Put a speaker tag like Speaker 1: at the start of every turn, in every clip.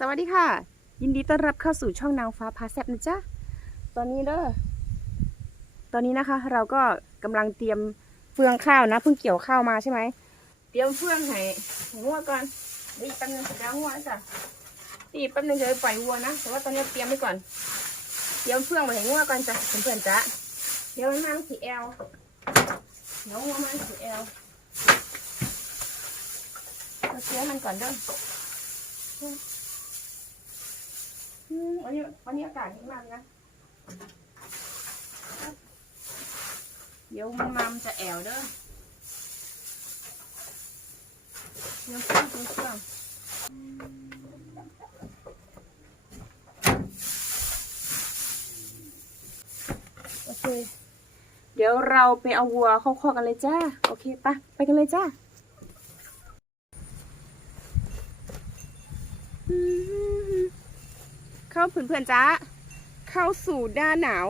Speaker 1: สวัสดีค่ะ ยินดีต้อนรับเข้าสู่ช่องนางฟ้าพาแซบนะจ๊ะตอนนี้เด้อตอนนี้นะคะ เราก็กำลังเตรียมเฟืองข้าวนะเพิ่งเกี่ยวข้าวมาใช่ไหมเตรียมเฟืองให้ห้งัวก่อนเดี๋ยวอีกแป๊บนึงจะแล้วงัวจ้ะอีกแป๊บนึงจะปล่อยวัวนะแต่ว่าตอนนี้เตรียมไว้ก่อน เตรียมเฟืองไว้ให้งัวก่อนจ้ะเพื่อนๆจ้ะเดี๋ยวมันมาสีแอลเดี๋ยวงัวมาสีแอลเราเตรียมมันก่อนเด้อ อืมวันนี้วันนี้อากาศดีมากนะเดี๋ยวมันมามันจะแอวเด้อเดี๋ยวเครื่องเครื่องโอเค เดี๋ยวเราไปเอาวัวเข้าคอกันเลยจ้า โอเคปะไปกันเลยจ้า เข้าเพื่อนๆจ้าเข้าสู่หน้าหนาว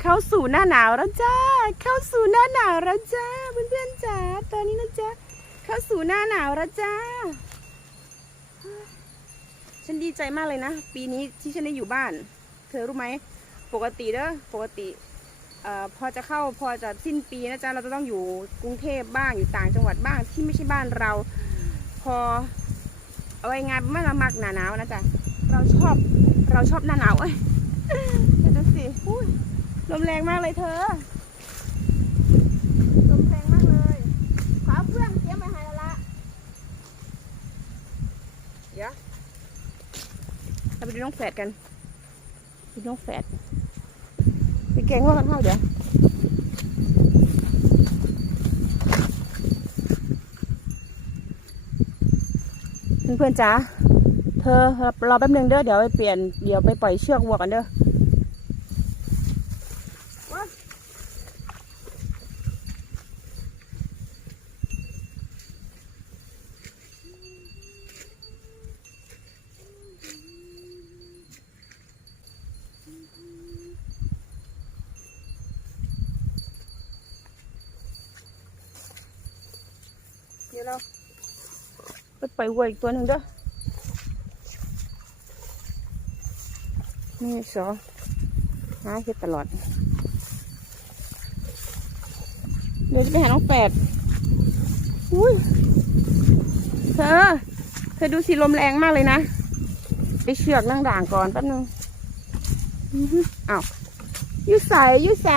Speaker 1: เข้าสู่หน้าหนาวแล้วจ้า เข้าสู่หน้าหนาวแล้วจ้าเพื่อนๆจ้าตอนนี้นะจ๊ะเข้าสู่หน้าหนาวแล้วจ้า ฉันดีใจมากเลยนะ ปีนี้ที่ฉันได้อยู่บ้าน เธอรู้ไหมปกติเด้อปกติออพอจะเข้าพอจะสิ้นปีนะจ๊ะเราจะต้องอยู่กรุงเทพบ้างอยู่ต่างจังหวัดบ้างที่ไม่ใช่บ้านเรา พอเอาไว้งานไม่เรามักหนาหนาวนะจ๊ะ เราชอบ เราชอบหน้าหนาวเอ้ยเดี๋ยวดูสิลมแรงมากเลยเธอลมแรงมากเลยขอเพื่อนเตรียมไปให้แล้วละเดี๋ยวเราไปดูน้องแฝดกันดูน้องแฝดไปแกงว่ากันเท่าเดี๋ยวเพื่อนๆจ๋า เธอรอแป๊บหนึงเด้อเดี๋ยวไปเปลี่ยนเดี๋ยวไปปล่อยเชือกวัวกันเด้อเดี๋ยวเราไปปล่อยวัวอีกตัวหนึ่งเด้อ นี่สอหาเห็ดตลอด เดี๋ยวจะไปหาน้องแปดอุ้ยเธอเธอดูสิลมแรงมากเลยนะ ไปเชือกนั่งด่างก่อนแป๊บนึงอ้าวยุ่ใส่ยุใสส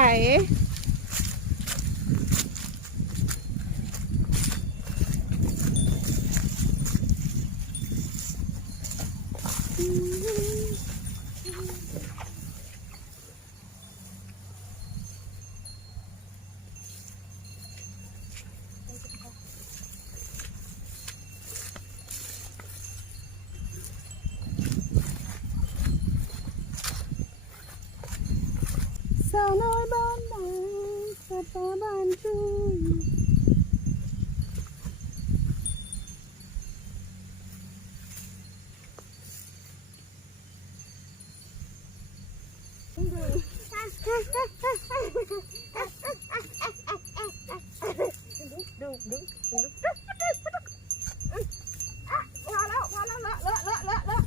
Speaker 1: อแล้วพอแล้วเลอะเลอะเลอะเลอะเลอะ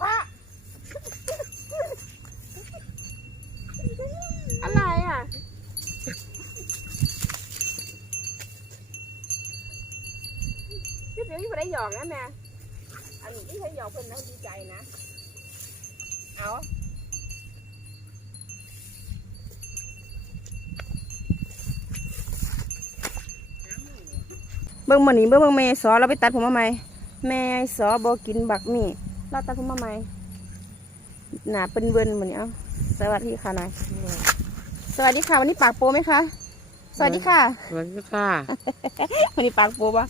Speaker 1: พอ อะไรอ่ะ พี่เดี๋ยวพี่ไปได้หยอกนะแ บิ่งมันนี่เบิ่งเบิ่งแม่สอเราไปตัดผมมาใหม่แม่สอบอกกินบักมี่เราตัดผมมาใหม่หนาเป็นเวินเหมือนนี้เอาสวัสดีค่ะหน่อยสวัสดีค่ะ วันนี้ปากโปไหมคะสวัสดีค่ะ
Speaker 2: สวัสดีค่ะ
Speaker 1: วันนี้ปากโปปะ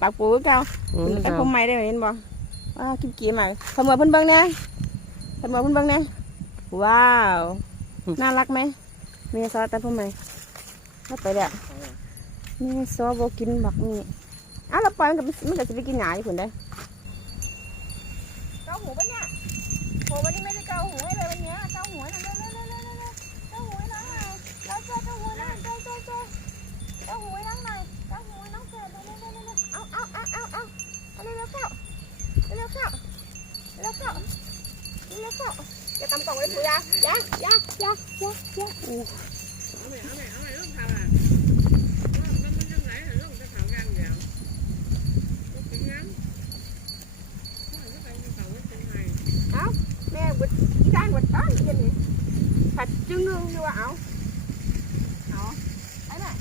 Speaker 1: ปากโปคือเก่า
Speaker 2: อืม
Speaker 1: แต่ผมไม่ได้เห็นบ่ว้าวกิ๊บกี้ใหม่ขโมยเพิ่นเบิ่งนะขโมยเพิ่นเบิ่งนะว้าว น่ารักไหมมีซอสแต่ผมใหม่เข้าไปแล้ว มีซอสบกินบักนี่อ้าวเราปล่อยมันกับมันก็จะไปกินหนาอยู่คนได้เกาหูปะเนี่ยโหวันนี้ไม่
Speaker 2: ได้
Speaker 1: ดต้อนเย็นนี่ผัดจึงงึงอยู่ว่าเอาเอาไอ้น่ะ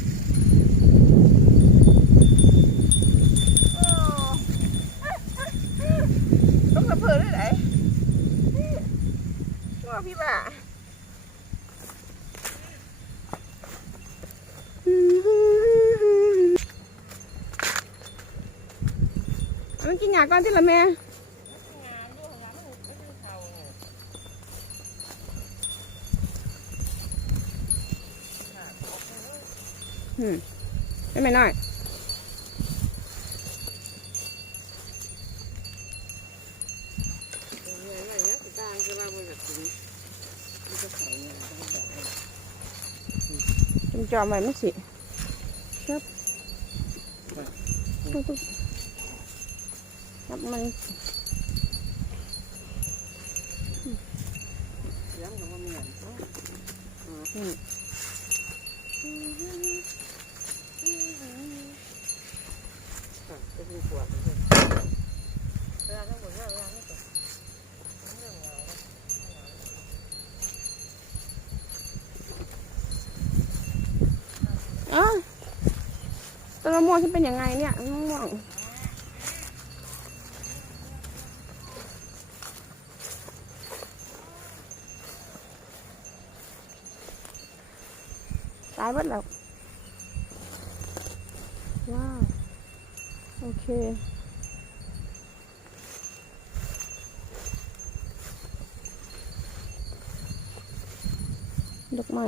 Speaker 1: โอ้ต้องกระเพื่อเลยไหนว่าพี่บ่าเอามันกินยาก่อนที่ละแม่
Speaker 2: งานด้วยหลังไม่ได้เขาเนี่ย
Speaker 1: ได้ไหมน้อย
Speaker 2: ตรงนี้อะไรนะสุดท้ายคือเราไม่อยากกินมันจะเขาเนี่ยต้องบอกเลย
Speaker 1: จมจอมไว้ไม่สิครับครับมัน
Speaker 2: เสียงของมันเหมือน
Speaker 1: อืม
Speaker 2: เป็นขวดเวลาทั้งหมดเวลาทั้งหมดองเรา
Speaker 1: อ๋อต้นมะม่วงฉันเป็นยังไงเนี่ยมะม่วงตายหมดแล้วว้าว อเค ดอกไม้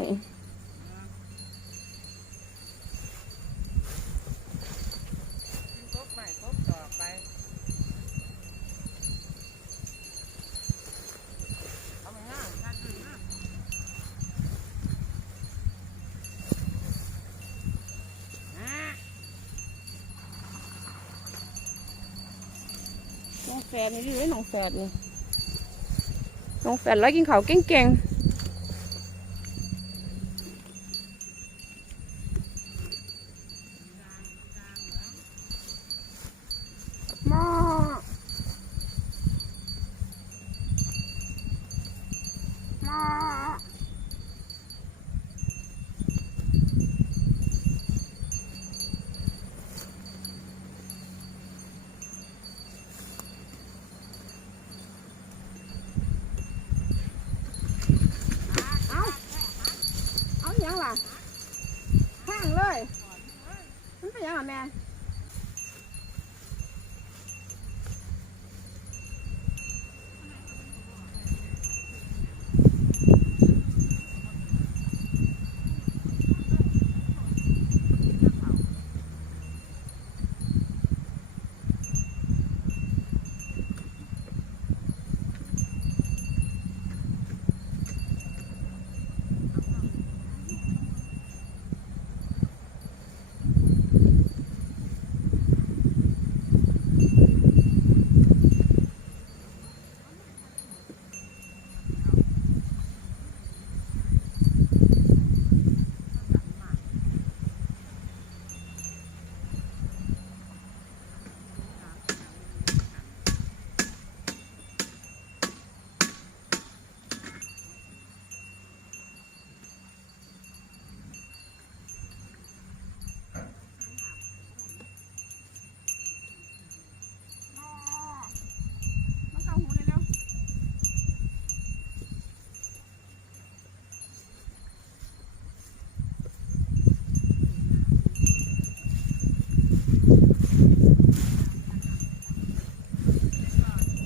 Speaker 2: ครบใหม่ครบต่อไปเอาไปง่ายง่ายขึ้นนะ
Speaker 1: น้อง แฟนนี่ด้วยน้องแฟนนี่น้องแฟนแล้วกินข้าวเก่งๆมามาเอาเอาอย่างล่ะข้างเลย มันเป็นยังอะแม่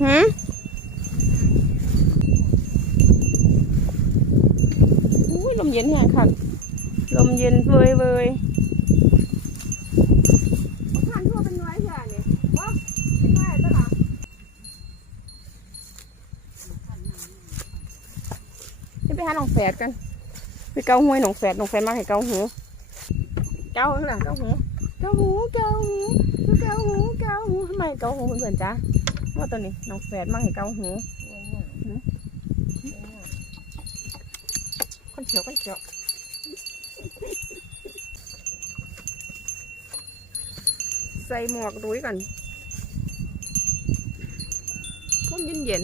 Speaker 1: หืมอุ้ยลมเย็นแห้งค่ะลมเย็นเวยเวยทานทั่วเป็นน้อยใช่เนี่ยว่าเป็นน้อยก็หรอไปหาหนองแฝดกัน ไปเกาห้วยหนองแฝดหนองแฝดมาให้เกาหู เกาข้างหลังเกาหู เกาหู เกาหู เกาหู เกาหูทำไมเกาหูเพื่อนๆจ๊ะ่ตัวนี้น้องแฝดมั่งห้เกาหูคนเขียวคนเขียวใส่หมวกด้วยก่อนพุ่มเย็นเย็น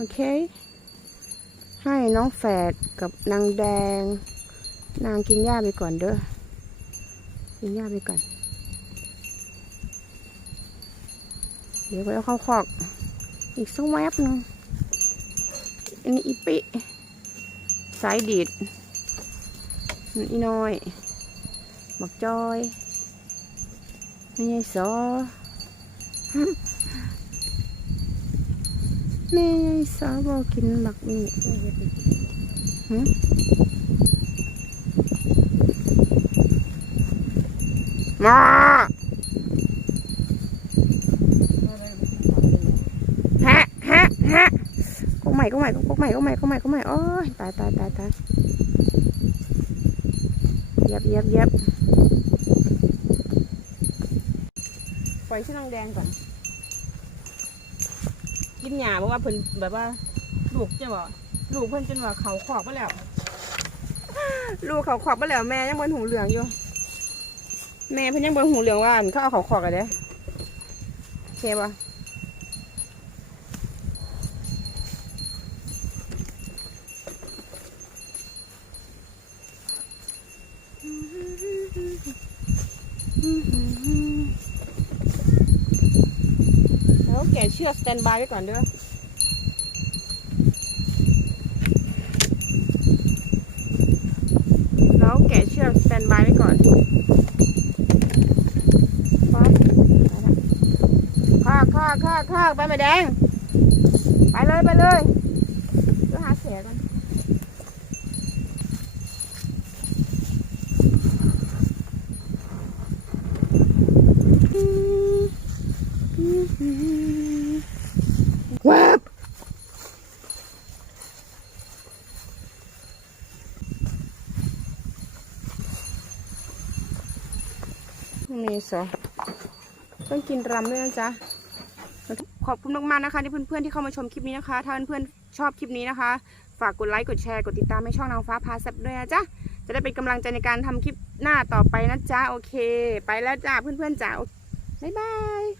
Speaker 1: โอเค ให้น้องแฝดกับนางแดง นางกินหญ้าไปก่อนเด้อ กินหญ้าไปก่อน เดี๋ยวไปเอาเข้าคอก อีกสักแวบหนึงอันนี้อีปิสายดีดอันอีน้อยบักจอยไม่ใช่สอ แม่ยายสาวบอกินบักนี่หึมาฮะฮะฮะก็ใหม่ก็ใหม่ก็ใหม่ก็ใหม่ก็ใหม่ก็ใหม่โอ้ยตายตายตายตายเย็บเย็บเย็บปล่อยชื่อนางแดงก่อน กินหญ้าเพราะว่าเพิ่นแบบว่า ลูกจะบอกลูกเพิ่นจนว่าเขาขอบไปแล้ว ลูกเขาขอบไปแล้วแม่ยังบนหูเหลืองอยู่ แม่เพิ่นยังบนหูเหลืองว่าอันเขาเอาเขาขอบกันเด้โอเคปะ ล้วแกเชือกสแตนบายไว้ก่อนเด้อแล้วแกเชือกสแตนบายไว้ก่อนข้าข้าข้าข้าไปมาแดง ไปเลย ไปเลยเดี๋ยวหาเสียก่อนว้าบ นี่สอต้องกินรำด้วยนะจ๊ะ ขอบคุณมากๆนะคะที่เพื่อนๆที่เข้ามาชมคลิปนี้นะคะ ถ้าเพื่อนๆชอบคลิปนี้นะคะ ฝากกดไลค์กดแชร์กดติดตามให้ช่องนางฟ้าพาแซบด้วยนะจ๊ะ จะได้เป็นกำลังใจในการทำคลิปหน้าต่อไปนะจ๊ะ โอเค ไปแล้วจ้าเพื่อนๆจ้าบ๊ายบาย